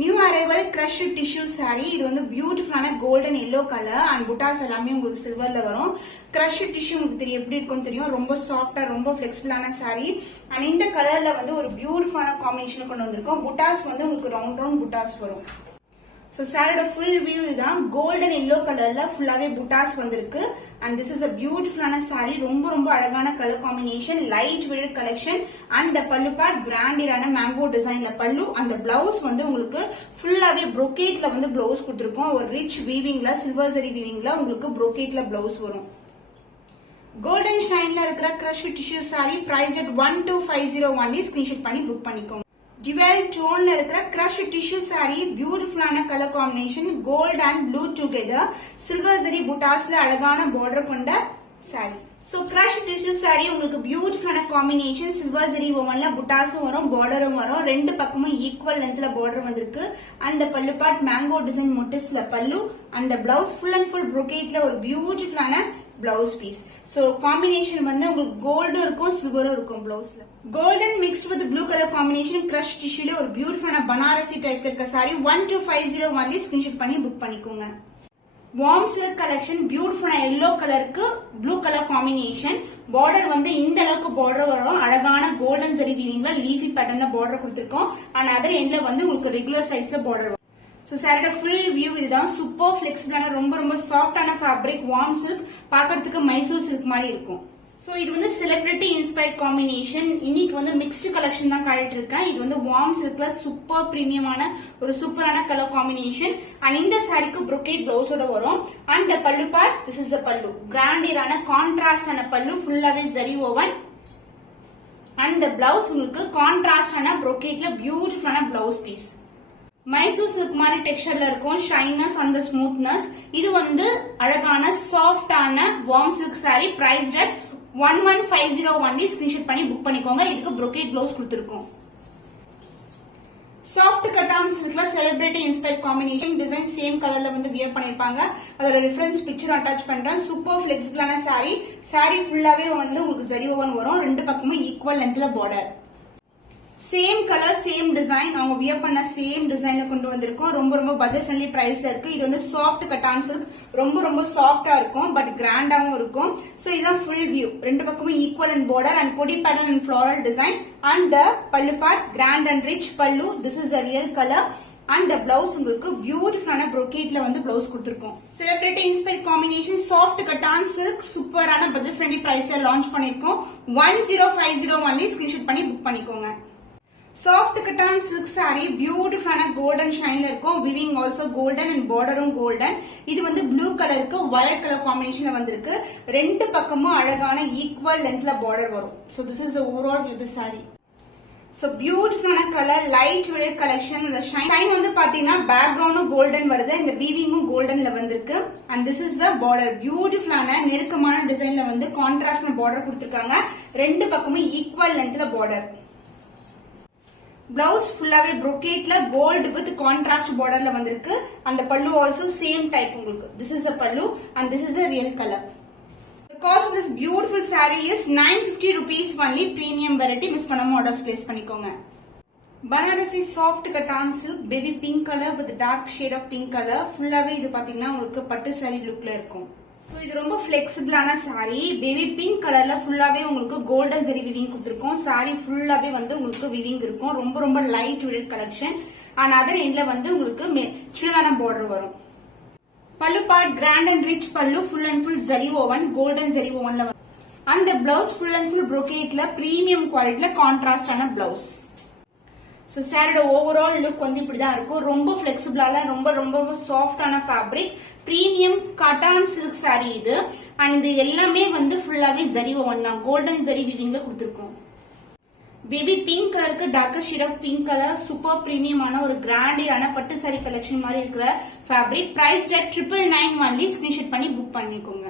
New arrival crush tissue sorry. இது வந்து பியூட்டிஃபுல்லான கோல்டன் எல்லோ கலர் அண்ட் புட்டாஸ் எல்லாமே உங்களுக்கு சில்வர்ல வரும். கிரஷ் டிஷ்யூ உங்களுக்கு தெரியும் எப்படி இருக்கும்னு தெரியும். ரொம்ப சாஃப்டா ரொம்ப பிளெக்சிபிளான சாரி. அண்ட் இந்த கலர்ல வந்து ஒரு பியூட்டிஃபுல்லான காம்பினேஷன் கொண்டு வந்திருக்கோம். புட்டாஸ் வந்து உங்களுக்கு ரவுண்ட் ரவுண்ட் புட்டாஸ் வரும். So சாரியோட ஃபுல் வியூ இதுதான். கோல்டன் எல்லோ கலர்ல ஃபுல்லாவே புட்டாஸ் வந்திருக்கு. அண்ட் திஸ் இஸ் அ பியூட்டிஃபுல்லான சாரி. ரொம்ப ரொம்ப அழகான colour combination, light weight collection. And the pallu part கிராண்டியரான mango டிசைன்ல பல்லு. அந்த பிளவுஸ் வந்து உங்களுக்கு ஃபுல்லாவே ப்ரோகேட்ல வந்து பிளவுஸ் கொடுத்துருக்கோம். ஒரு ரிச் வீவிங்ல சில்வர் ஜரி வீவிங்ல உங்களுக்கு ப்ரோகேட்ல பிளவுஸ் வரும். கோல்டன் ஷைன்ல இருக்கிற crush tissue sari price at 12501 screenshot பண்ணி புக் பண்ணிக்கோங்க. Dual tone இருக்கிற crush tissue saree, பியூட்டிஃபுல்லான colour combination, gold and blue together, silver zari புட்டாஸ்ல அழகான பார்டர் கொண்ட saree. So crush tissue saree உங்களுக்கு பியூட்டிஃபுல்லான காம்பினேஷன், சில்வர் ஜரி ஓவன்ல புட்டாஸும் வரும், பார்டரும் வரும். ரெண்டு பக்கமும் ஈக்குவல் லென்த்ல பார்டர் வந்திருக்கு. அந்த பல்லு பார்ட் மேங்கோ டிசைன் மோட்டிவ்ஸ்ல பல்லு. அந்த பிளவுஸ் ஃபுல் அண்ட் ஃபுல் ப்ரோகேட்ல ஒரு பியூட்டிஃபுல்லான பிளவுஸ் பீஸ். சோ காம்பினேஷன் வந்து உங்களுக்கு கோல்டும் இருக்கும் சில்வரும் இருக்கும் பிளவுஸ்ல. Golden mixed with blue colour combination crush டிஷ்யூல ஒரு பியூட்டிஃபுல்லான பனாரசி டைப் இருக்க சாரி 12501 ஸ்கிரீன்ஷாட் பண்ணி புக் பண்ணிக்கோங்க. வார்ம் சில்க் கலெக்ஷன், பியூட்டிஃபுல்லான எல்லோ கலருக்கு ப்ளூ கலர் காம்பினேஷன். பார்டர் வந்து இந்த அளவுக்கு பார்டர் வரும். அழகான கோல்டன் ஜரி வீவிங்ல லீஃபி பேட்டர்ன்ல பார்டர் கொடுத்திருக்கோம். அண்ட் அதர் எண்ட்ல வந்து உங்களுக்கு ரெகுலர் சைஸ்ல பார்டர். So சாரியோட ஃபுல் வியூ இதுதான். சூப்பர் பிளெக்சிபிளான ரொம்ப ரொம்ப சாஃப்டான ஃபேப்ரிக், வார்ம் சில்க், பார்க்கிறதுக்கு மைசூர் சில்க் மாதிரி இருக்கும். சோ இது வந்து செலிபிரிட்டி இன்ஸ்பயர்ட் காம்பினேஷன். இன்னைக்கு வந்து மிக்ஸ்டு கலெக்ஷன் தான் காட்டிட்டு இருக்கேன். இது வந்து வார்ம் சில்க்ல சூப்பர் பிரீமியமான ஒரு சூப்பரான கலர் காம்பினேஷன். அண்ட் இந்த சாரிக்கு ப்ரோகேட் பிளவுஸோட வரும். And the pallu part, this is the பல்லு. கிராண்டியரான கான்ட்ராஸ்டான பல்லு, ஃபுல்லாவே zari woven. And the blouse உங்களுக்கு கான்ட்ராஸ்டான ப்ரோகேட்ல பியூட்டிஃபுல்லான பிளவுஸ் பீஸ். மைசூர் சில்க் மாதிரி டெக்ஸ்சர்ல இருக்கும், ஷைனஸ் அண்ட் ஸ்மூத்னஸ். இது வந்து அழகான சாஃப்டான warm silk sari. Price at 11501 screenshot பண்ணி புக் பண்ணிக்கோங்க. இதுக்கு ப்ரோகேட் பிளவுஸ் கொடுத்திருக்கோம். சாஃப்ட் கட்டான் சில்க்ல celebrity inspired combination design same கலர்ல வந்து வியர் பண்ணிருப்பாங்க. அதோட ரெஃபரன்ஸ் பிக்சர் அட்டாச் பண்றேன். சூப்பர் பிளெக்சிபிளான சாரி. சாரி ஃபுல்லாவே வந்து உங்களுக்கு ஜரி ஓவன் வரும். ரெண்டு பக்கமும் ஈக்குவல் லென்த்ல border. Same colour same design, அவங்க வியர் பண்ண சேம் டிசைன்ல கொண்டு வந்திருக்கோம். ரொம்ப ரொம்ப பட்ஜெட் ஃப்ரெண்ட்லி பிரைஸ்ல இருக்கு. இது வந்து சாஃப்ட் கட்டான் சில்க், ரொம்ப ரொம்ப சாஃப்டா இருக்கும், பட் கிராண்டாவும் இருக்கும். சோ இதான் ஃபுல் வியூ. ரெண்டு பக்கமும் ஈக்குவல் அண்ட் பார்டர் அண்ட் கொடி pattern and floral design. And the pallu part grand and rich pallu. This is a real colour. And blouse உங்களுக்கு பியூட்டிஃபுல்லான ப்ரோகேட்ல வந்து பிளவுஸ் கொடுத்திருக்கோம். Celebrity inspired combination soft cotton silk, சூப்பரான பட்ஜெட் ஃப்ரெண்ட்லி பிரைஸ்ல லான்ச் பண்ணிருக்கோம். 10501 screenshot பண்ணி புக் பண்ணிக்கோங்க. சாஃப்ட் கட்டான் சில்க் சாரி, பியூட்டிஃபுல்லான கோல்டன் ஷைன்ல இருக்கும். விவிங் ஆல்சோ கோல்டன் அண்ட் பார்டரும் கோல்டன். இது வந்து ப்ளூ கலருக்கு வயலட் கலர் காம்பினேஷன்ல வந்திருக்கு. ரெண்டு பக்கமும் அழகான ஈக்குவல் லென்த்ல பார்டர் வரும். So this is the overall view of the saree. So பியூட்டிஃபுல்லான கலர், லைட் வெயிட் கலெக்ஷன். இந்த ஷைன் வந்து பாத்தீங்கன்னா பேக்ரவுண்டும் கோல்டன் வருது, இந்த வீவிங்கும் கோல்டன்ல வந்திருக்கு. And this is the border. பியூட்டிஃபுல்லான நெருக்கமான டிசைன்ல வந்து கான்ட்ராஸ்ட் பார்டர் கொடுத்திருக்காங்க. ரெண்டு பக்கமும் ஈக்குவல் லென்த்ல பார்டர். பிளவுஸ் ஃபுல்லாவே ப்ரோகேட்ல கோல்டு வித் கான்ட்ராஸ்ட் பார்டர்ல வந்திருக்கு. அந்த பல்லு ஆல்சோ சேம் டைப் உங்களுக்கு. திஸ் இஸ் a பல்லு and this is a real color. The cost of this beautiful saree is 950 rupees only. Premium variety. Miss பண்ணாம ஆர்டர்ஸ் பிளேஸ் பண்ணிக்கோங்க. Banarasi soft cotton silk, baby pink colour with dark shade of pink colour. ஃபுல்லாவே இது பாத்தீங்கன்னா உங்களுக்கு பட்டு sorry லுக்ல இருக்கும். So இது ரொம்ப பிளெக்சிபிளான சாரி. பேபி பிங்க் கலர்ல ஃபுல்லாவே உங்களுக்கு கோல்டன் ஜரி விவிங் கொடுத்திருக்கோம். சாரி ஃபுல்லாவே வந்து உங்களுக்கு விவிங் இருக்கும். ரொம்ப ரொம்ப lightweight collection. And other எண்ட்ல வந்து உங்களுக்கு சின்னதான பார்டர் வரும். Pallu part grand and rich pallu, full and full zari woven, golden zari ஓவன்ல. அந்த பிளவுஸ் ஃபுல் அண்ட் ஃபுல் ப்ரோகேட்ல பிரீமியம் குவாலிட்டில கான்ட்ராஸ்டான பிளவுஸ். சோ சாரியோட ஓவரால் லுக் வந்து இப்படிதான் இருக்கும். ரொம்ப பிளெக்சிபிளான ரொம்ப ரொம்ப சாஃப்டான fabric, premium cotton silk sari இது. அண்ட் இது எல்லாமே வந்து ஃபுல்லாவே ஜரி ஓவன் தான், கோல்டன் ஜரி வீவிங்ல கொடுத்திருக்கோம். பேபி பிங்க் கலருக்கு darker shade of pink colour, super பிரீமியமான ஒரு கிராண்டியரான பட்டு சாரி கலெக்ஷன் மாதிரி இருக்கிற ஃபேப்ரிக். பிரைஸ் 999 ஸ்கிரீன்ஷாட் பண்ணி புக் பண்ணிக்கோங்க.